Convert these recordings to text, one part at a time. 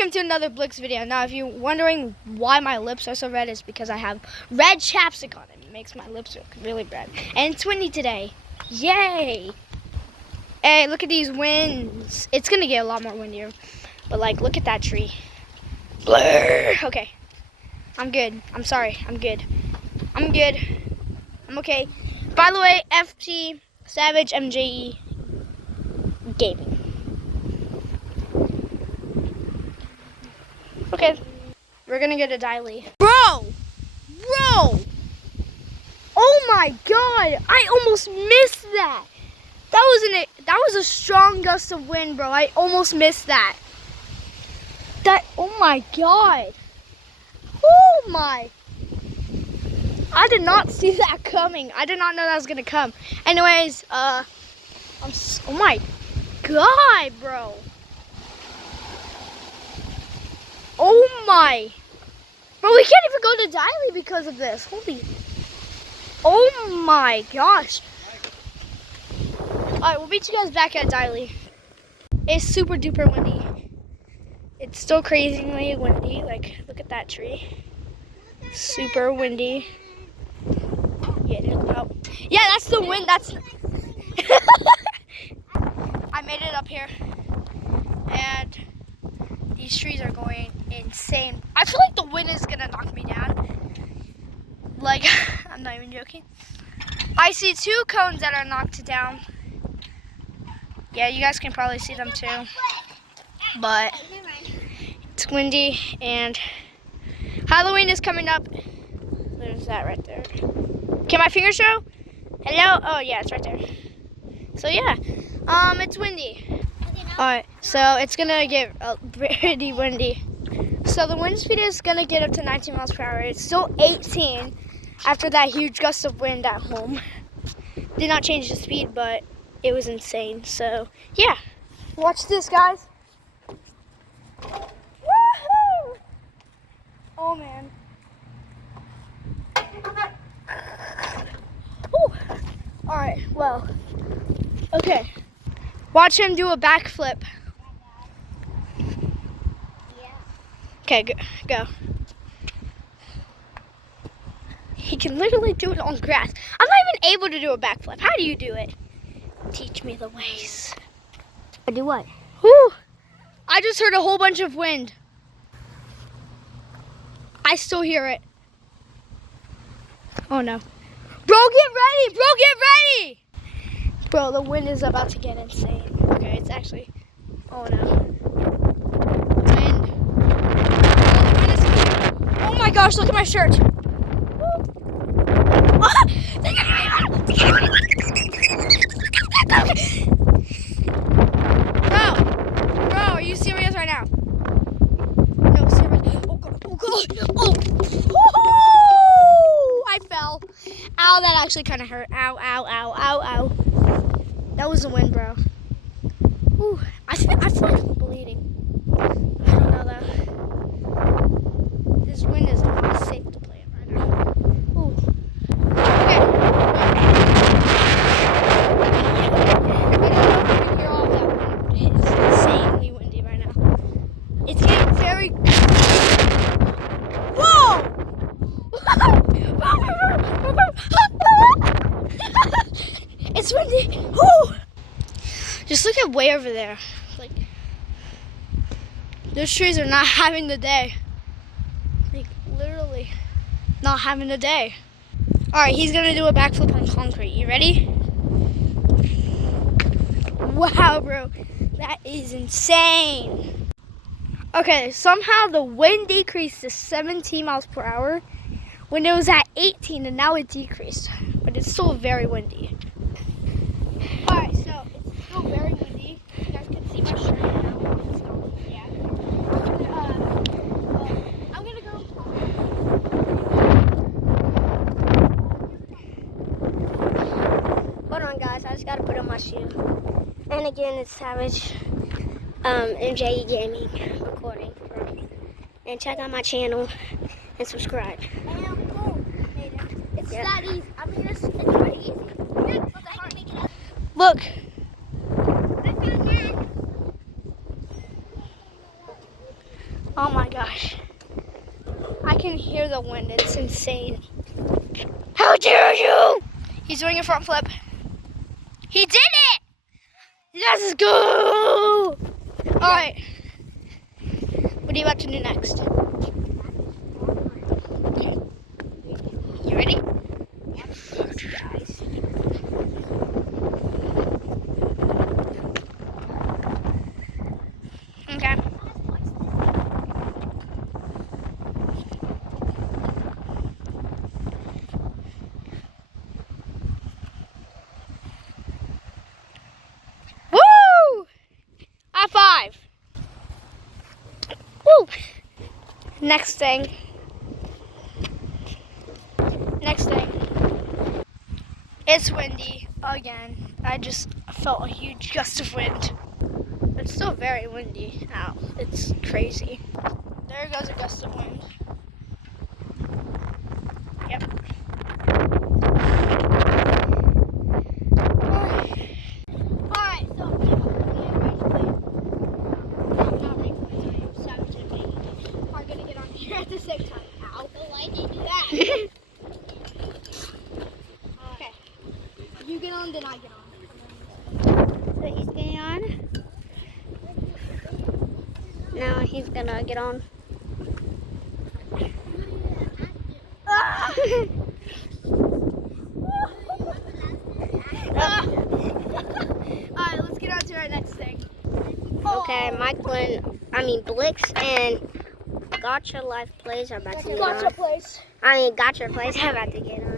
welcome to another Blix video. Now, if you're wondering why my lips are so red, it's because I have red chapstick on it. It makes my lips look really red. And it's windy today. Yay! Hey, look at these winds. It's gonna get a lot more windier. But like, look at that tree. Blur. Okay. I'm good. I'm sorry. I'm good. I'm good. I'm okay. By the way, FT Savage MJE Gaming. Okay. We're gonna get a Diley. Bro! Oh my god! I almost missed that! That was a strong gust of wind, bro. I almost missed that. Oh my god. Oh my. I did not see that coming. I did not know that was gonna come. Anyways, oh my god, bro. Oh my. Bro, we can't even go to Diley because of this. Holy. Oh my gosh. Alright, we'll meet you guys back at Diley. It's super duper windy. It's still crazingly windy. Like, look at that tree. Super windy. Yeah, that's the wind. That's. I made it up here. And these trees are going insane. I feel like the wind is gonna knock me down. Like, I'm not even joking. I see two cones that are knocked down. Yeah, you guys can probably see them too. But it's windy and Halloween is coming up. There's that right there. Can my finger show? Hello? Oh yeah, it's right there. So yeah, it's windy. Alright, so it's gonna get pretty windy. So the wind speed is gonna get up to 19 miles per hour. It's still 18 after that huge gust of wind at home. Did not change the speed, but it was insane. So yeah, watch this, guys. Woohoo! Oh man. Ooh. All right. Well. Okay. Watch him do a backflip. Okay, go. He can literally do it on grass. I'm not even able to do a backflip. How do you do it? Teach me the ways. I do what? Whew. I just heard a whole bunch of wind. I still hear it. Oh no. Bro, get ready! Bro, get ready! Bro, the wind is about to get insane. Okay, it's actually... Oh no. Wind. Oh my gosh, look at my shirt. Bro, are you serious right now? No, serious. Oh god, oh, I fell. Ow, that actually kind of hurt. Ow. That was the wind, bro. Ooh, I feel like I'm bleeding. I don't know though. This wind is not safe to play in right now. Ooh. Okay. I don't know if you can hear all of that wind. It's insanely windy right now. It's getting very... Whoa! It's windy. Woo! Just look at way over there. Like, those trees are not having the day. Like, literally not having the day. Alright, he's gonna do a backflip on concrete. You ready? Wow, bro. That is insane. Okay, somehow the wind decreased to 17 miles per hour when it was at 18, and now it decreased. But it's still very windy. Alright, so it's still very windy. You guys can see my shirt now. So, yeah. I'm gonna go. Hold on, guys. I just gotta put on my shoe. And again, it's Savage MJE Gaming recording. And check out my channel and subscribe. It's Yeah. that easy. I mean, it's pretty easy. Look. gale wind. It's insane. How dare you! He's doing a front flip. He did it! Let's go! Alright. What are you about to do next? Okay. You ready? Okay. Woo! High five. Woo! Next thing. It's windy again. I just felt a huge gust of wind. It's still very windy out. It's crazy. There goes a gust of wind. Yep. Alright, so me and are gonna get on here at the same time. Ow. Why did you do that? Okay. You get on, then I get on. So he's getting on? Now he's gonna get on. Alright, let's get on to our next thing. Okay, Blix and Gotcha Life Plays are about to get on. Place. Gotcha Plays are about to get on.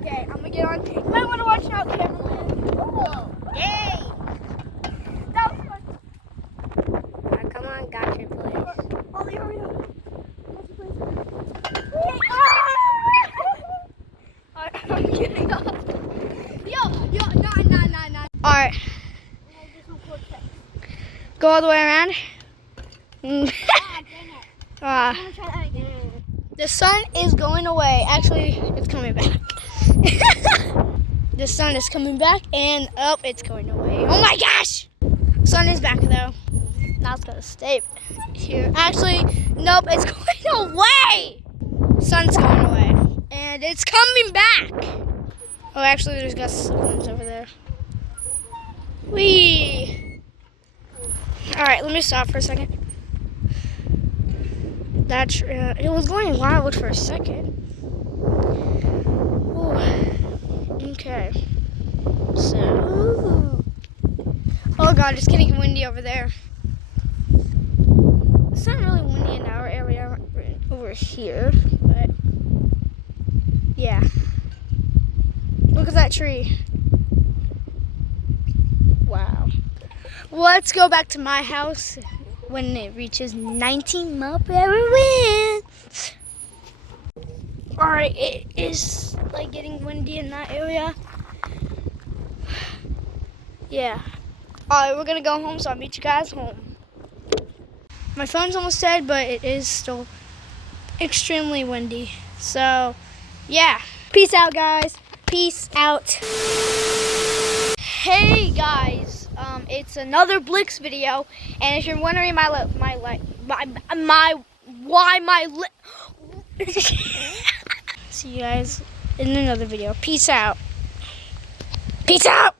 Okay, I'm gonna get on. You might want to watch out, cameraman. Oh, Yay! that was fun. Alright, come on, Gotcha Plays. Ollie, hurry up. Alright, I'm getting off. Yo, nah. Alright. Go all the way around. The sun is going away. Actually, it's coming back. The sun is coming back, and it's going away. Oh my gosh! Sun is back though. Now it's gonna stay here. Actually, nope, it's going away. Sun's going away, and it's coming back. Oh, actually, there's gusts of winds over there. Whee! All right, let me stop for a second. It was going wild for a second. Ooh. Okay. So, oh god, it's getting windy over there. It's not really windy in our area over here, but yeah. Look at that tree. Wow. Let's go back to my house when it reaches 19 mile per hour winds. Alright, it is like getting windy in that area. Yeah. Alright, we're gonna go home, so I'll meet you guys home. My phone's almost dead, but it is still extremely windy. So, yeah. Peace out, guys. Peace out. Hey, guys. It's another Blix video, and if you're wondering see you guys in another video. Peace out. Peace out.